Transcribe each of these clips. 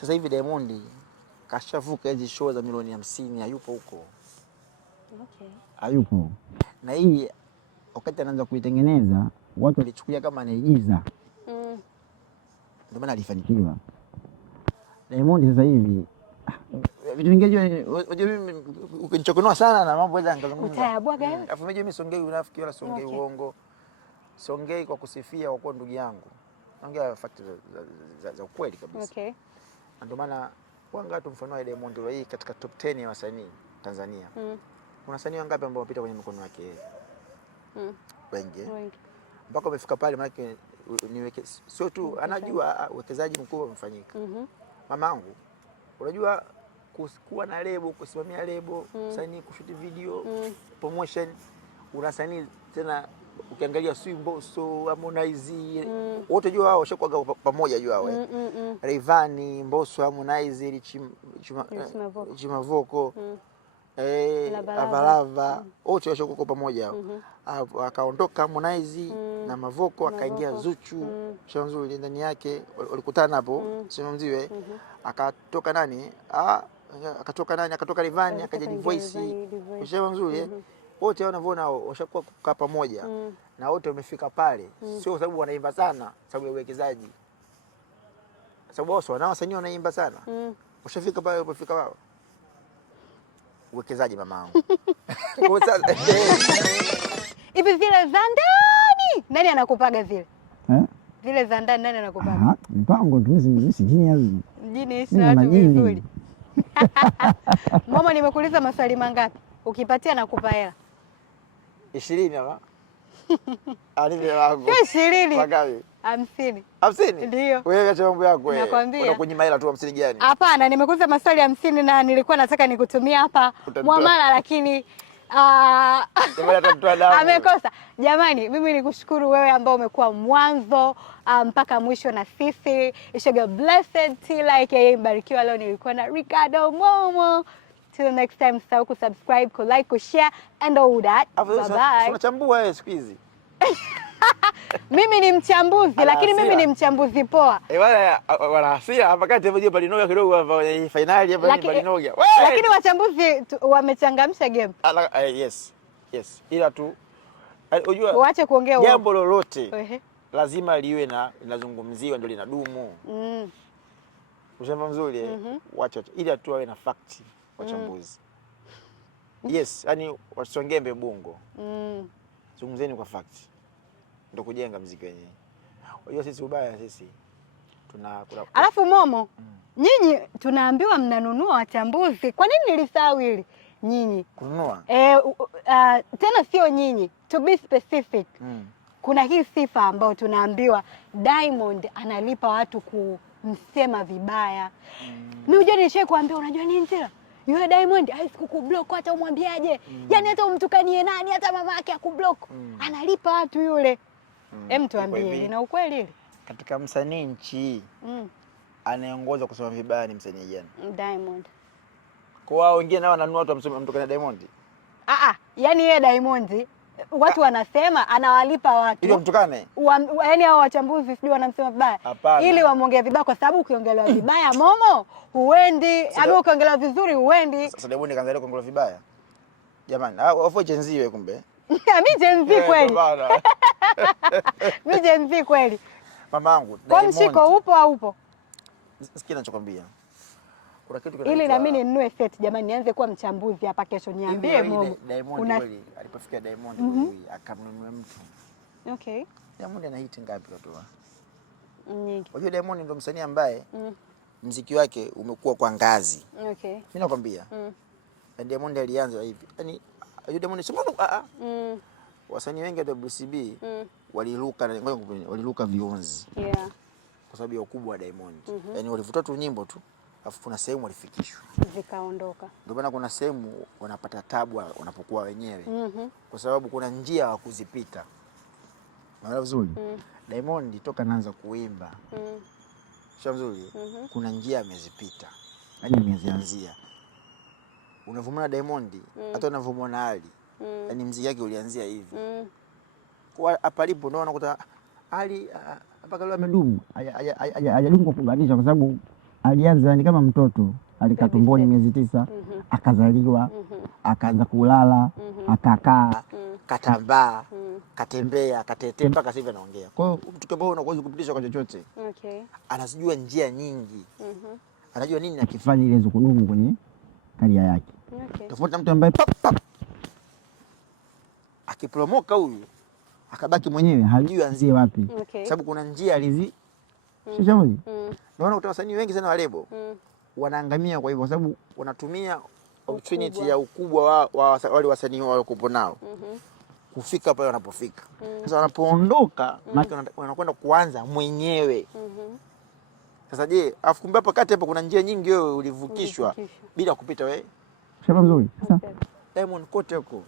Sasa hivi Diamond kashavuka hizi show za milioni 50, hayupo huko. Okay. Hayupo. Na hii wakati anaanza kuitengeneza watu walichukulia kama anaigiza. Ndio maana alifanikiwa. Diamond sasa hivi vitu vingine mimi ukinichokonoa sana na mambo hizo nikazungumza. Utayabwaga wewe. Alafu mimi siongei unafiki wala siongei uongo. Siongei kwa kusifia kwa ndugu yangu. Naongea fact za ukweli kabisa. Okay. Ndio maana wanga tumfanua Diamond leo hii katika top 10 ya wasanii Tanzania. Kuna wasanii wangapi ambao wamepita kwenye mikono yake? Wengi. Mpaka umefika pale maana niweke sio tu anajua uwekezaji mkubwa umefanyika. Mamangu unajua kuwa na lebo, kusimamia lebo, sanii kushuti video, promotion, unasanii tena ukiangalia Mbosso, Harmonize, wote jua wao washakuwa pamoja jua wao. Rayvanny, Mbosso, Harmonize, Chimavoko, Lavalava, wote washakuwa pamoja hao. Akaondoka Harmonize na Mavoko akaingia Zuchu, Shanzuri ndani yake walikutana hapo, sema mziwe. Akatoka nani? Akatoka Rayvanny akaja Voice. Sema mzuri wote wanavyoona washakuwa kukaa pamoja na wote wamefika pale, sio sababu wanaimba sana, sababu ya uwekezaji. Sababu wao wanao wasanii wanaimba sana, washafika pale walipofika wao. Uwekezaji mamangu. Hivi vile za ndani nani anakupaga vile? Vile za ndani nani anakupaga? Mpango tu mimi si genius. Mjini si watu vizuri. Mama, nimekuuliza maswali mangapi? Ukipatia nakupa hela. 20 ama? Alivyo wangu. 20. Wangapi? 50. 50? Ndio. Wewe acha mambo yako wewe. Nakwambia. Unakunyima hela tu 50 gani? Hapana, nimekuuliza maswali 50 na nilikuwa nataka nikutumia hapa mwamala lakini amekosa. Jamani, mimi nikushukuru wewe ambao umekuwa mwanzo mpaka mwisho na sisi. Ishoga blessed Tila aka Mbarikiwa. Leo nilikuwa na Ricardo Momo. Till next time, usisahau kusubscribe, kulike, kushare and all that. Bye bye. Unachambua wewe siku hizi. Mimi ni mchambuzi lakini mimi ni mchambuzi poa. Wana hasira hapa kati hapo palinoga kidogo hapa finali hapa palinoga. Lakini wachambuzi wamechangamsha game. Yes. Ila tu unajua waache kuongea jambo lolote lazima liwe na linazungumziwa ndio linadumu. Ushafahamu mzuri wacha ila tu awe na fact wachambuzi. Yes, yani wasongee mbebungo. Zungumzeni kwa fact. Ndio kujenga muziki wenyewe. Unajua sisi ubaya sisi alafu Momo nyinyi tunaambiwa mnanunua wachambuzi. Kwa nini nilisahau hili? Nyinyi kununua tena sio nyinyi, to be specific. Kuna hii sifa ambayo tunaambiwa Diamond analipa watu kumsema vibaya. Mimi unajua nilishaye kuambia unajua nini tena? Yule Diamond hasikukublock hata umwambiaje. Yaani hata umtukanie nani hata mama yake akublock. Analipa watu yule. Tuambie ina ukweli ile? Katika msanii nchi anayeongoza kusema vibaya ni msanii gani? Diamond. Kwa wao wengine nao wananunua watu mtukane Diamond. Yaani yeye Diamond watu wanasema anawalipa watu ili mtukane. Yaani hao wachambuzi sijui wanamsema vibaya ili wamuongee vibaya, kwa sababu ukiongelewa vibaya Momo huendi, au ukiongelewa vizuri huendi. Sasa Diamond kaanza kuongelewa vibaya. Jamani, wafu jenziwe kumbe. Mimi jenzi kweli. Mimi jenzi kweli. Mamangu, kwa mshiko upo au upo? Sikia ninachokwambia. Kuna kitu ili na mimi ninunue set jamani, nianze kuwa mchambuzi hapa kesho, niambie Momo. Diamond kweli alipofika Diamond kweli akamnunua mtu. Okay. Diamond ana hit ngapi watoa? Nyingi. Unajua Diamond ndio msanii ambaye muziki wake umekuwa kwa ngazi. Okay. Mimi nakwambia. Diamond alianza hivi. Yaani Diamond sema wasanii wengi wa WCB waliruka vionzi. Kwa sababu ya ukubwa wa Diamond. Yaani walivuta tu nyimbo tu, alafu kuna sehemu walifikishwa zikaondoka. Ndio maana kuna sehemu wanapata tabu wanapokuwa wenyewe. Kwa sababu kuna njia wa kuzipita. Unaelewa vizuri? Diamond toka anaanza kuimba. Shamzuri, kuna njia amezipita. Yaani amezianzia. Unavumana Diamond, hata unavumana Ali. Yaani muziki wake ulianzia hivi. Kwa hapa alipo ndio unakuta Ali mpaka leo amedumu. Hajadumu kwa kuunganisha kwa sababu alianza ni kama mtoto, alikaa tumboni miezi 9, akazaliwa, akaanza kulala, akakaa, katambaa, katembea, katetee mpaka sasa hivi anaongea. Kwa hiyo mtu kama huyo unakuwa kupitisha kwa chochote. Okay. Anazijua njia nyingi. Anajua nini akifanya ile kudumu kwenye karia yake. Okay. Tofauti na mtu ambaye akipromoka huyu akabaki mwenyewe hajui anzie wapi. Okay. Sababu kuna njia alizi shishauri. Naona utaona wasanii wengi sana wa lebo wanaangamia kwa hivyo, kwa sababu wanatumia opportunity ya ukubwa wa wale wasanii waliokuwa nao kufika pale wanapofika. Sasa wanapoondoka wanakwenda kuanza mwenyewe. Sasa je, afu kumbe hapa kati hapa kuna njia nyingi wewe ulivukishwa bila kupita wewe. Shamba mzuri. Sasa Diamond kote huko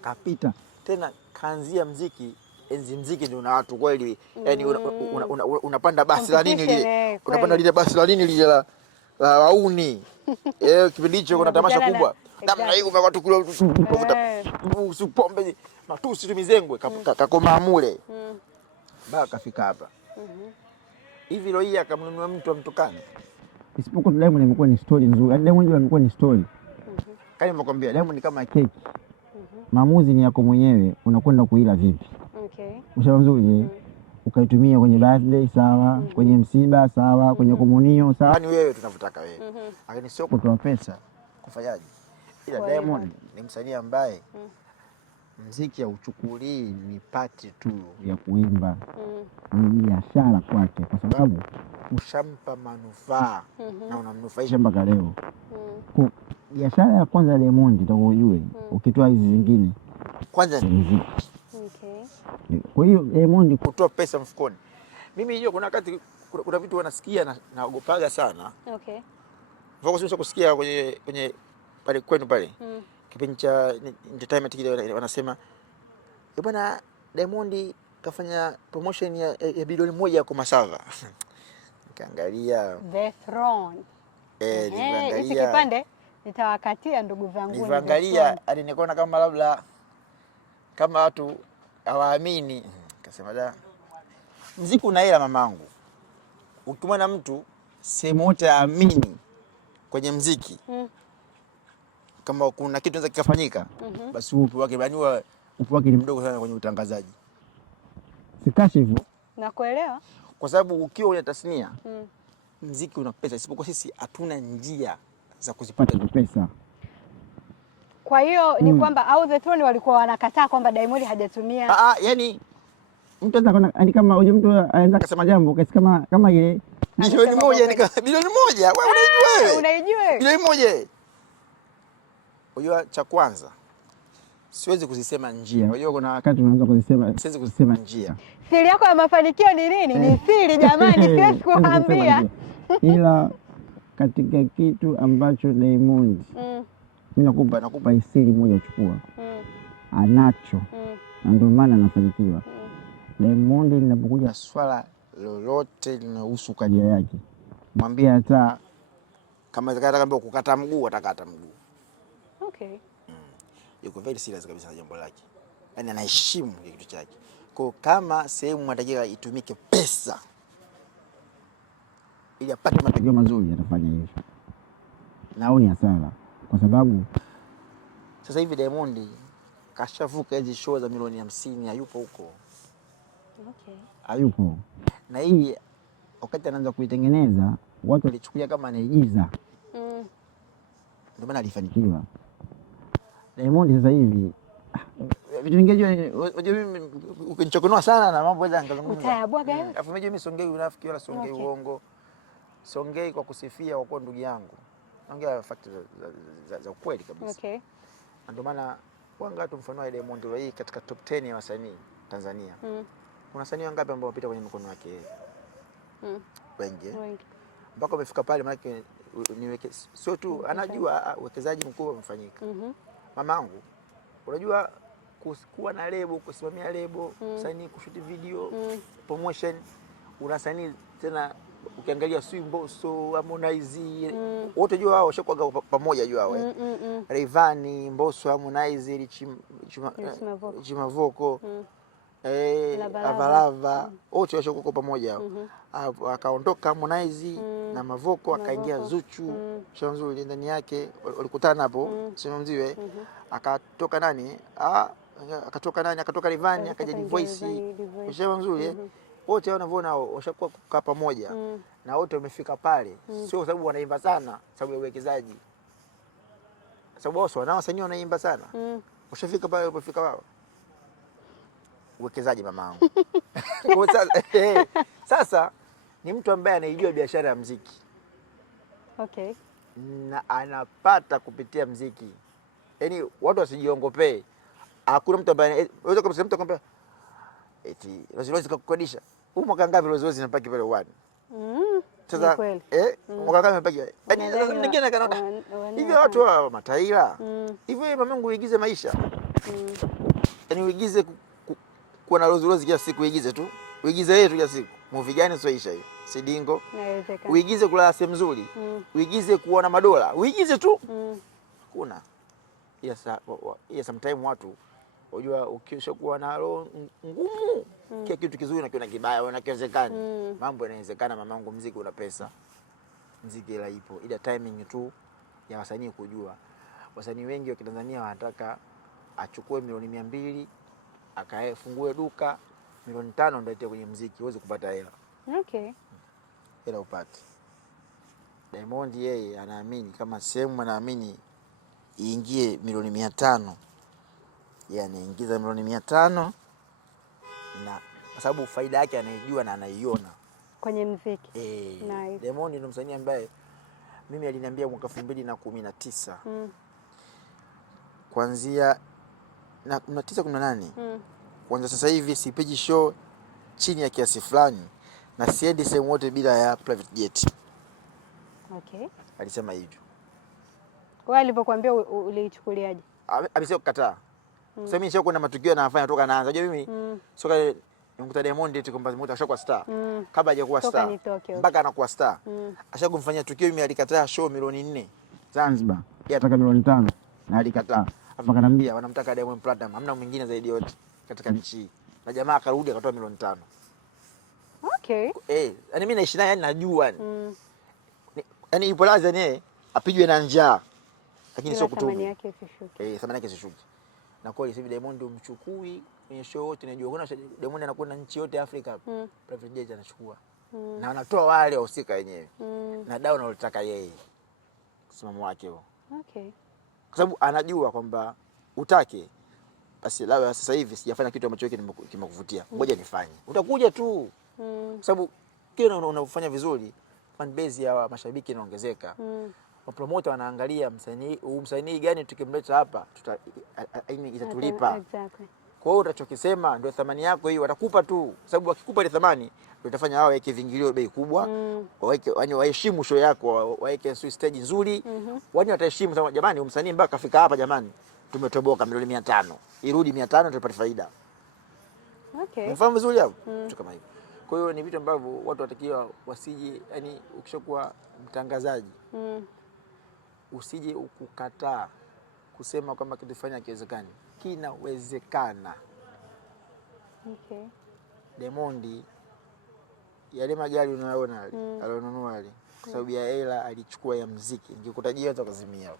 kapita. Tena kaanzia muziki, enzi muziki ndio una watu kweli. Yaani unapanda basi la nini lile? Unapanda lile basi la nini lile la wauni. Kipindi hicho kuna tamasha kubwa. Namna hiyo kwa watu kule usipombe matusi tu mizengwe kakoma mule. Baka kafika hapa. Hivi leo hii akamnunua mtu amtukane. Isipokuwa Diamond imekuwa ni story nzuri. Diamond imekuwa ni story. Kama nilivyokuambia Diamond ni kama keki. Maamuzi ni yako mwenyewe, unakwenda kuila vipi. Okay. Ushauri mzuri. Ukaitumia kwenye birthday sawa, kwenye msiba sawa, kwenye komunio sawa. Yaani wewe tunavutaka wewe. Lakini sio kutoa pesa kufanyaje. Ila Diamond ni msanii ambaye muziki hauchukulii ni pati tu ya kuimba. Ni biashara kwake kwa sababu ushampa manufaa na unamnufaisha mpaka leo. Biashara ya kwanza ya Diamond utakoujue ukitoa hizi zingine kwanza ni muziki. Okay. Kwa hiyo Diamond kutoa pesa mfukoni. Mimi hiyo kuna wakati kuna vitu wanasikia na naogopaga sana. Okay. Voko sio kusikia kwenye pale kwenu pale. Kipindi cha entertainment kile wanasema bwana Diamond kafanya promotion ya bilioni 1 kwa Masava. Nikaangalia The Throne. Hichi kipande nitawakatia ndugu zangu. Nikaangalia hadi nikaona kama labda kama watu hawaamini. Nikasema da. Muziki una hela mamangu. Ukimwona mtu sehemu yote aamini kwenye muziki. Kama kuna kitu kinaweza kikafanyika, basi upo wake baniwa upo wake ni mdogo sana kwenye utangazaji. Sikashi hivyo. Nakuelewa. Kwa sababu ukiwa una tasnia, muziki una pesa, isipokuwa sisi hatuna njia za kuzipata pesa. Kwa hiyo ni kwamba au The Throne walikuwa wanakataa kwamba Diamond hajatumia. Yani mtu anaweza kuona kama huyo mtu anaanza kusema jambo kasi kama ile bilioni 1 bilioni 1 wewe unaijua wewe. Unaijua? Bilioni 1. Unajua cha kwanza siwezi kuzisema njia. Unajua kuna wakati unaanza kuzisema, siwezi kuzisema njia. Siri yako ya mafanikio ni nini? Ni siri jamani, siwezi kuambia. Ila katika kitu ambacho Diamond mimi nakupa siri moja chukua. Anacho. Na ndio maana anafanikiwa. Diamond linapokuja swala lolote linahusu karia yake, mwambie hata kama anataka kukata mguu atakata mguu. Okay. Yuko very serious kabisa na jambo lake. Yaani anaheshimu kitu chake. Kwa kama sehemu inatakiwa itumike pesa ili apate matokeo mazuri atafanya hivyo. Naoni hasara kwa sababu sasa hivi Diamond kashavuka hizo show za milioni 50, hayupo huko. Okay. Hayupo. Na hii wakati anaanza kuitengeneza watu walichukulia kama anaigiza. Ndio maana alifanikiwa. Diamond sasa hivi vitu vingine unajua mimi ukinichokonoa sana na mambo haya nikazungumza. Utayabwaga yote. Alafu mimi siongei unafiki wala siongei uongo. Siongei kwa kusifia kwa ndugu yangu. Naongea fact za ukweli kabisa. Okay. Ndio maana wanga tu mfano wa Diamond leo hii katika top 10 ya wasanii Tanzania. Kuna wasanii wangapi ambao wapita kwenye mikono yake? Wengi. Mpaka umefika pale maana niweke sio tu anajua uwekezaji mkubwa umefanyika. Mamangu unajua kuwa na lebo, kusimamia lebo, sanii kushuti video, promotion, unasanii tena ukiangalia Mbosso, Harmonize, wote jua wao washakuwa pamoja jua wao. Rayvanny, Mbosso, Harmonize, Chimavoko. Lavalava wote washokuko pamoja. Akaondoka Harmonize na Mavoko, akaingia Zuchu Shanzuli ndani yake, walikutana hapo sema mziwe. Akatoka nani akatoka Rivani, akaja Divoice sema mzuri. Wote wanavyoona washakuwa kukaa pamoja na wote wamefika pale, sio kwa sababu wanaimba sana, sababu ya uwekezaji, sababu wao wanao wasanii wanaimba sana. Washafika pale walipofika wao, uwekezaji mamangu. Sasa ni mtu ambaye anaijua biashara ya muziki. Okay. Na anapata kupitia muziki. Yaani watu wasijiongopee. Hakuna mtu ambaye unaweza kumsema mtu akwambia eti Rolls kukodisha. Huu mwaka ngapi Rolls inapaki pale uwani? Sasa mwaka ngapi inapaki? Yaani sasa mwingine kana hivi watu wa mataila. Hivi mamangu uigize maisha. Yaani uigize kuwa na Rolls kila siku, uigize tu. Uigize yeye tu kila siku. Movie gani soisha hiyo? Sidingo. Uigize kulala sehemu nzuri. Uigize kuona madola. Uigize tu. Kuna. Yes, sometimes watu unajua ukishakuwa na roho ngumu, kila kitu kizuri na kiona kibaya unakiwezekana. Mambo yanawezekana mamangu, muziki una pesa. Muziki ila ipo. Ila timing tu ya wasanii kujua. Wasanii wengi wa Tanzania wanataka achukue milioni 200 akafungue duka, milioni 5 ndio atie kwenye muziki, uweze kupata hela. Okay. Hela upate. Diamond yeye anaamini kama sehemu anaamini iingie milioni 500. Yani ingiza milioni 500 na kwa sababu faida yake anaijua na anaiona kwenye muziki. Nice. Diamond ndio msanii ambaye mimi aliniambia mwaka 2019. Kuanzia na 1918. Kwanza sasa hivi sipeji show chini ya kiasi fulani na siendi sehemu wote bila ya private jet. Okay. Alisema hivyo. Wewe alipokuambia uliichukuliaje? Alisema kukataa. Sasa mimi nishakuwa na matukio anafanya toka naanza. Unajua mimi soka nimkuta Diamond eti kwamba mtu ashakuwa star. Kabla hajakuwa star mpaka anakuwa star. Ashakumfanyia tukio, mimi alikataa show milioni 4 Zanzibar. Yeye ataka milioni 5 na alikataa. Afa kanambia wanamtaka Diamond Platinum, hamna mwingine zaidi yote katika nchi. Na jamaa akarudi akatoa milioni 5. Okay. Yani mimi naishi naye, yani najua yani. Yani ipo lazima yeye apigwe na njaa. Lakini sio kutumia. Thamani yake isishuke. Thamani yake isishuke. Na kwa hiyo Diamond umchukui kwenye show yote, najua kuna Diamond anakwenda nchi yote Afrika, private jet anachukua. Na anatoa wale wahusika wenyewe. Na dau analotaka yeye. Simamo wake huo. Okay. Kwa sababu anajua kwamba utake basi labda sasa hivi sijafanya kitu ambacho kimekuvutia. Ngoja nifanye. Utakuja tu. Kwa sababu kile unafanya vizuri, fan base ya mashabiki inaongezeka. Mapromoter wanaangalia msanii gani tukimleta hapa itatulipa. Exactly. Kwa hiyo utachokisema ndio thamani yako hiyo, watakupa tu. Sababu wakikupa ile thamani ndio itafanya wao waweke vingilio bei kubwa. Waweke yani waheshimu show yako, waweke stage nzuri. Wani wataheshimu kama jamani msanii mpaka kafika hapa jamani. Tumetoboka milioni 500. Irudi 500 tutapata faida. Okay. Mfano vizuri hapo. Kitu kama hivyo. Kwa hiyo ni vitu ambavyo watu watakiwa wasije, yani ukishakuwa mtangazaji usije ukukataa kusema kwamba kitu fanya kiwezekani. Kinawezekana. Okay. Diamond yale magari unayoona alionunua yale kwa sababu ya hela alichukua ya muziki. Nikikutajia hata kuzimia.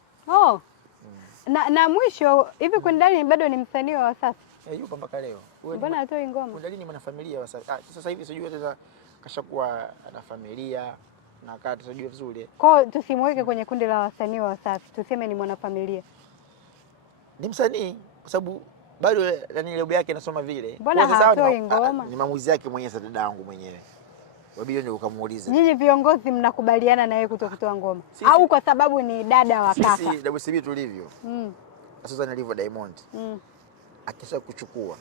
Na mwisho hivi Kwendali bado ni msanii wa Wasafi? Yupo mpaka leo. Mbona hatoi ngoma? Kwendali ni mwanafamilia wa Wasafi. Sasa hivi sijui hata kashakuwa ana familia na kata sijui vizuri. Kwa hiyo tusimweke kwenye kundi la wasanii wa Wasafi. Tuseme ni mwanafamilia. Ni msanii kwa sababu bado yani lebo yake inasoma vile. Mbona hatoi ngoma? Ni maamuzi yake mwenyewe, sasa dadangu mwenyewe. Wabio ndio ukamuuliza. Nyinyi viongozi mnakubaliana na yeye kutokutoa ngoma? Au kwa sababu ni dada wa kaka? Sisi WCB tulivyo. Sasa alivyo Diamond. Akisha kuchukua.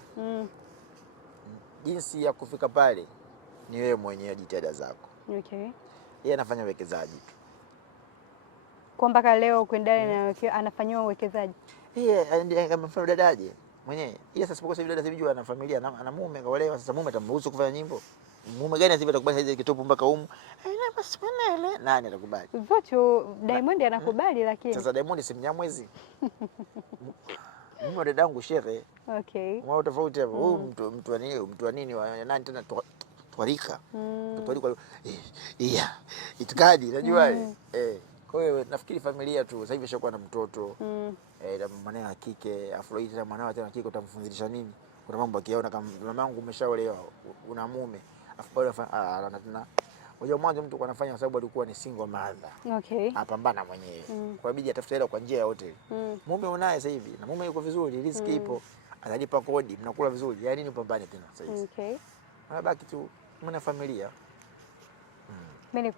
Jinsi ya kufika pale ni wewe mwenyewe, jitihada zako. Okay. Yeye anafanya uwekezaji tu. Kwa mpaka leo Kwendali anafanywa uwekezaji. Yeye kama mfano dadaje mwenyewe. Yeye sasa kwa sababu dada sivyo ana familia, ana mume kaolewa, sasa mume atamruhusu kufanya nyimbo. Mume gani asivyo atakubali hizo kitopu mpaka humu? Basi ile nani atakubali? Vocho Diamond anakubali lakini. Sasa Diamond si Mnyamwezi. Mimi wa dadangu shehe. Okay. Wao tofauti hapo. Huyu mtu wa nini? Mtu wa nini? Nani tena twarika. Twarika itikadi unajua kwa hiyo nafikiri familia tu sasa hivi ishakuwa na mtoto na mwanao wa kike afroid na mwanao tena kike utamfundisha nini? Kuna mambo akiona kama mamangu umeshaolewa una mume afu bado ana tena unajua mwanzo mtu anafanya kwa sababu alikuwa ni single mother. Okay. Apambana mwenyewe. Kwa bidii atafuta hela kwa njia yote. Mume unaye sasa hivi na mume yuko vizuri, riziki ipo, analipa kodi, mnakula vizuri. Yaani nini upambane tena sasa hivi? Okay. Anabaki tu mna familia. Mimi